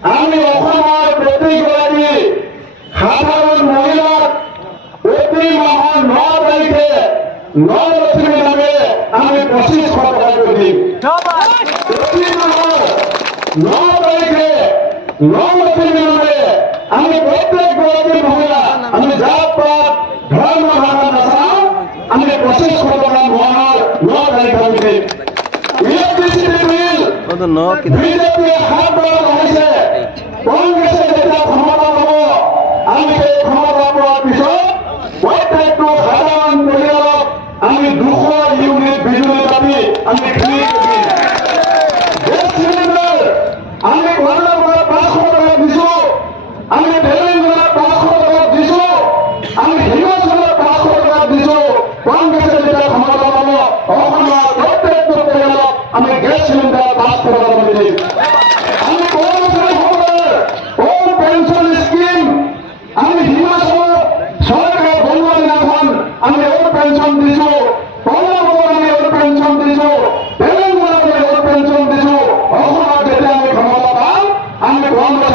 আমি অসমৰ প্ৰতিগৰাকী সাধাৰণ মহিলাক প্ৰতি মাহৰ ন তাৰিখে ন লক্ষ্মী নামে আমি পঁচিছশ টকা কৰি দিম প্ৰতি মাহৰ ন তাৰিখে ন লক্ষ্মী নামে আমি প্ৰত্যেক গৰাকী মহিলা আমি জাত পাত ধৰ্ম ভাষা নাচাওঁ আমি পঁচিছশ টকা মাহৰ ন তাৰিখে আমি দিম ইলেক্ট্ৰিচিটি বিল কত ন কি বিজেপিয়ে হাত বঢ়াব আহিছে কংগ্ৰেছে যেতিয়া ক্ষমতা পাব। আমি সেই ক্ষমতা পোৱাৰ পিছত প্ৰত্যেকটো সাধাৰণ পৰিয়ালক আমি দুশ ইউনিট বিজুলী পাতি আমি কৰিম গেছ চিলিণ্ডাৰ আমি ঘৰৰ পৰা পাঁচশো টকা দিছো। আমি তেলেংগানাত পাঁচশো টকা দিছো। আমি হিমাচলত পাঁচশো টকা দিছো। কংগ্ৰেছে যেতিয়া ক্ষমতা পাব। অসমৰ প্ৰত্যেকটো পৰিয়ালক আমি পেনশন দিছো বাংলা মোকাবিলা এত পেনশন দিছো বেলেন মোকাবিলা এত পেনশন দিছো ক্ষমতা